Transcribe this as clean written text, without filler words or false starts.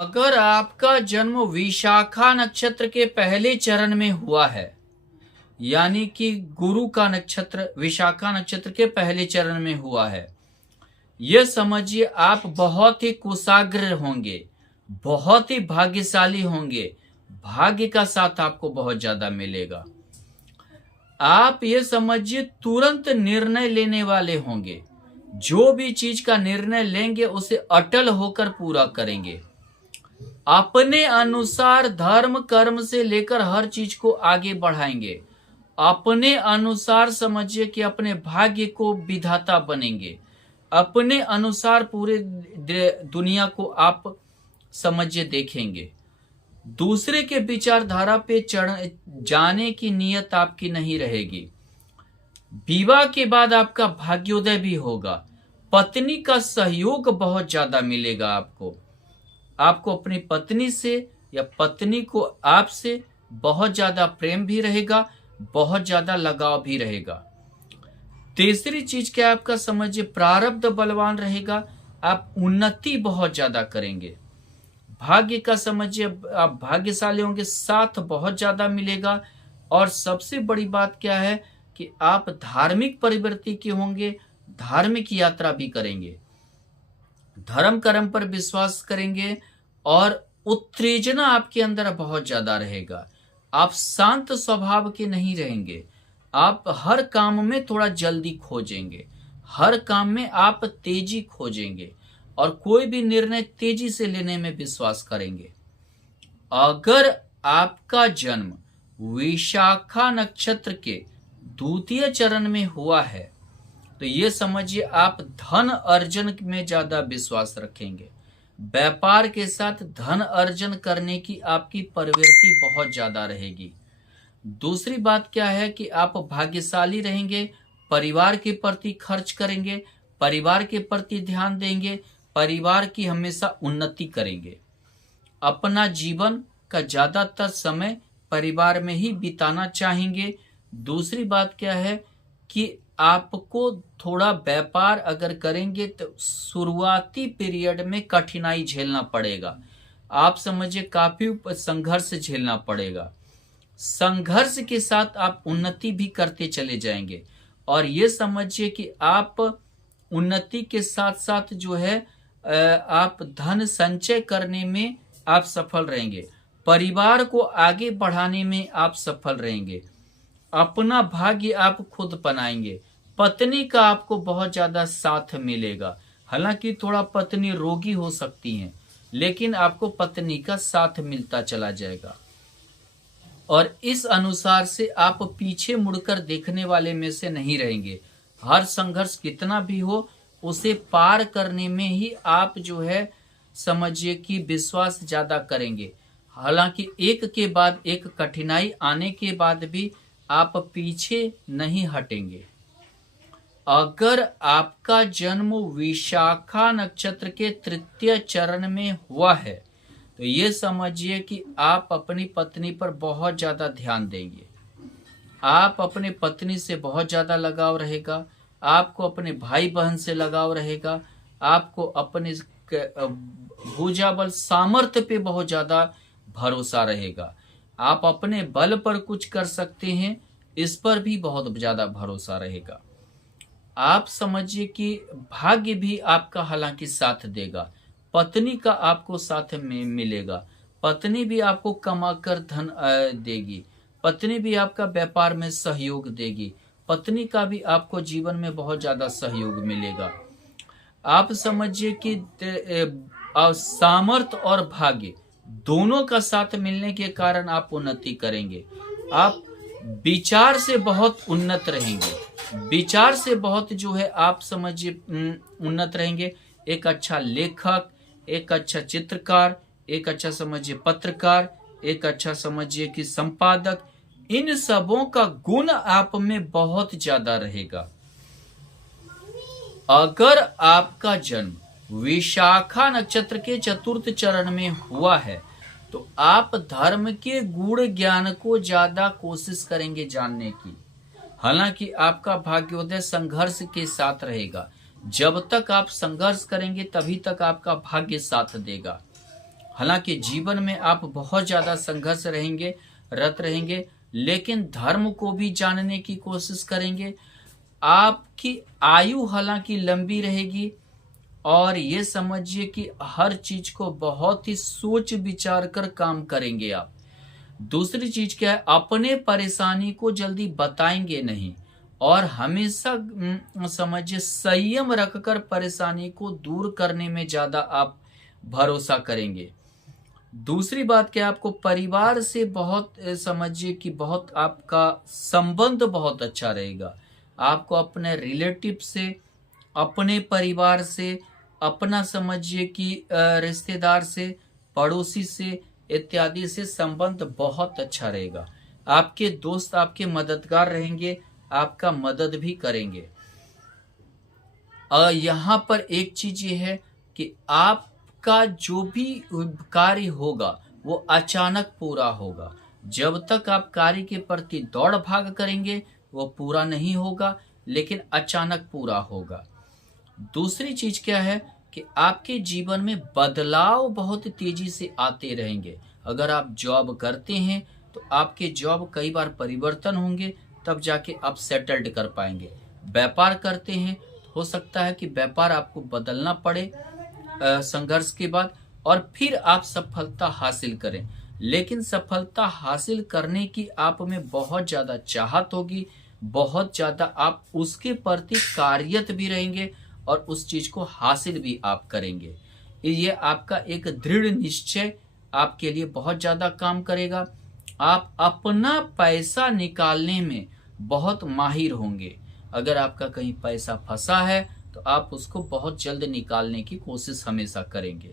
अगर आपका जन्म विशाखा नक्षत्र के पहले चरण में हुआ है, यानी कि गुरु का नक्षत्र विशाखा नक्षत्र के पहले चरण में हुआ है, यह समझिए आप बहुत ही कुशाग्र होंगे, बहुत ही भाग्यशाली होंगे। भाग्य का साथ आपको बहुत ज्यादा मिलेगा। आप ये समझिए तुरंत निर्णय लेने वाले होंगे। जो भी चीज का निर्णय लेंगे उसे अटल होकर पूरा करेंगे। अपने अनुसार धर्म कर्म से लेकर हर चीज को आगे बढ़ाएंगे। अपने अनुसार समझिए कि अपने भाग्य को विधाता बनेंगे। अपने अनुसार पूरे दुनिया को आप समझिए देखेंगे। दूसरे के विचारधारा पे चढ़ जाने की नीयत आपकी नहीं रहेगी। विवाह के बाद आपका भाग्योदय भी होगा। पत्नी का सहयोग बहुत ज्यादा मिलेगा आपको। आपको अपनी पत्नी से या पत्नी को आपसे बहुत ज्यादा प्रेम भी रहेगा, बहुत ज्यादा लगाव भी रहेगा। तीसरी चीज क्या आपका समझिए, प्रारब्ध बलवान रहेगा। आप उन्नति बहुत ज्यादा करेंगे। भाग्य का समझिए आप भाग्यशाली होंगे, साथ बहुत ज्यादा मिलेगा। और सबसे बड़ी बात क्या है कि आप धार्मिक प्रवृत्ति के होंगे, धार्मिक यात्रा भी करेंगे, धर्म कर्म पर विश्वास करेंगे और उत्तेजना आपके अंदर बहुत ज्यादा रहेगा। आप शांत स्वभाव के नहीं रहेंगे। आप हर काम में थोड़ा जल्दी खोजेंगे, हर काम में आप तेजी खोजेंगे और कोई भी निर्णय तेजी से लेने में विश्वास करेंगे। अगर आपका जन्म विशाखा नक्षत्र के द्वितीय चरण में हुआ है तो ये समझिए आप धन अर्जन में ज्यादा विश्वास रखेंगे। व्यापार के साथ धन अर्जन करने की आपकी प्रवृत्ति बहुत ज्यादा रहेगी। दूसरी बात क्या है कि आप भाग्यशाली रहेंगे, परिवार के प्रति खर्च करेंगे, परिवार के प्रति ध्यान देंगे, परिवार की हमेशा उन्नति करेंगे। अपना जीवन का ज्यादातर समय परिवार में ही बिताना चाहेंगे। दूसरी बात क्या है कि आपको थोड़ा व्यापार अगर करेंगे तो शुरुआती पीरियड में कठिनाई झेलना पड़ेगा। आप समझिए काफी संघर्ष झेलना पड़ेगा। संघर्ष के साथ आप उन्नति भी करते चले जाएंगे। और ये समझिए कि आप उन्नति के साथ साथ जो है आप धन संचय करने में आप सफल रहेंगे। परिवार को आगे बढ़ाने में आप सफल रहेंगे। अपना भाग्य आप खुद बनाएंगे। पत्नी का आपको बहुत ज्यादा साथ मिलेगा। हालांकि थोड़ा पत्नी रोगी हो सकती है, लेकिन आपको पत्नी का साथ मिलता चला जाएगा। और इस अनुसार से आप पीछे मुड़कर देखने वाले में से नहीं रहेंगे। हर संघर्ष कितना भी हो उसे पार करने में ही आप जो है समझिए कि विश्वास ज्यादा करेंगे। हालांकि एक के बाद एक कठिनाई आने के बाद भी आप पीछे नहीं हटेंगे। अगर आपका जन्म विशाखा नक्षत्र के तृतीय चरण में हुआ है तो ये समझिए कि आप अपनी पत्नी पर बहुत ज्यादा ध्यान देंगे। आप अपने पत्नी से बहुत ज्यादा लगाव रहेगा। आपको अपने भाई बहन से लगाव रहेगा। आपको अपने भुजाबल सामर्थ्य पे बहुत ज्यादा भरोसा रहेगा। आप अपने बल पर कुछ कर सकते हैं, इस पर भी बहुत ज्यादा भरोसा रहेगा। आप समझिए कि भाग्य भी आपका हालांकि साथ देगा। पत्नी का आपको साथ में मिलेगा। पत्नी भी आपको कमाकर धन देगी। पत्नी भी आपका व्यापार में सहयोग देगी। पत्नी का भी आपको जीवन में बहुत ज्यादा सहयोग मिलेगा। आप समझिए कि सामर्थ्य और भाग्य दोनों का साथ मिलने के कारण आप उन्नति करेंगे। आप विचार से बहुत उन्नत रहेंगे। विचार से बहुत जो है आप समझिए उन्नत रहेंगे। एक अच्छा लेखक, एक अच्छा चित्रकार, एक अच्छा समझिए पत्रकार, एक अच्छा समझिए कि संपादक, इन सबों का गुण आप में बहुत ज्यादा रहेगा। अगर आपका जन्म विशाखा नक्षत्र के चतुर्थ चरण में हुआ है तो आप धर्म के गूढ़ ज्ञान को ज्यादा कोशिश करेंगे जानने की। हालांकि आपका भाग्योदय संघर्ष के साथ रहेगा। जब तक आप संघर्ष करेंगे तभी तक आपका भाग्य साथ देगा। हालांकि जीवन में आप बहुत ज्यादा संघर्ष रहेंगे, रत रहेंगे, लेकिन धर्म को भी जानने की कोशिश करेंगे। आपकी आयु हालांकि लंबी रहेगी, और ये समझिए कि हर चीज को बहुत ही सोच विचार कर काम करेंगे आप। दूसरी चीज क्या है, अपने परेशानी को जल्दी बताएंगे नहीं, और हमेशा समझिए संयम रखकर परेशानी को दूर करने में ज्यादा आप भरोसा करेंगे। दूसरी बात क्या, आपको परिवार से बहुत समझिए कि बहुत आपका संबंध बहुत अच्छा रहेगा। आपको अपने रिलेटिव से, अपने परिवार से, अपना समझिए कि रिश्तेदार से, पड़ोसी से इत्यादि से संबंध बहुत अच्छा रहेगा। आपके दोस्त आपके मददगार रहेंगे, आपका मदद भी करेंगे। यहाँ पर एक चीज ये है कि आपका जो भी कार्य होगा वो अचानक पूरा होगा। जब तक आप कार्य के प्रति दौड़ भाग करेंगे वो पूरा नहीं होगा, लेकिन अचानक पूरा होगा। दूसरी चीज क्या है कि आपके जीवन में बदलाव बहुत तेजी से आते रहेंगे। अगर आप जॉब करते हैं तो आपके जॉब कई बार परिवर्तन होंगे, तब जाके आप सेटल्ड कर पाएंगे। व्यापार करते हैं तो हो सकता है कि व्यापार आपको बदलना पड़े संघर्ष के बाद, और फिर आप सफलता हासिल करें। लेकिन सफलता हासिल करने की आप में बहुत ज्यादा चाहत होगी, बहुत ज्यादा आप उसके प्रति कार्यरत भी रहेंगे, और उस चीज को हासिल भी आप करेंगे। ये आपका एक दृढ़ निश्चय आपके लिए बहुत ज्यादा काम करेगा। आप अपना पैसा निकालने में बहुत माहिर होंगे। अगर आपका कहीं पैसा फंसा है तो आप उसको बहुत जल्द निकालने की कोशिश हमेशा करेंगे।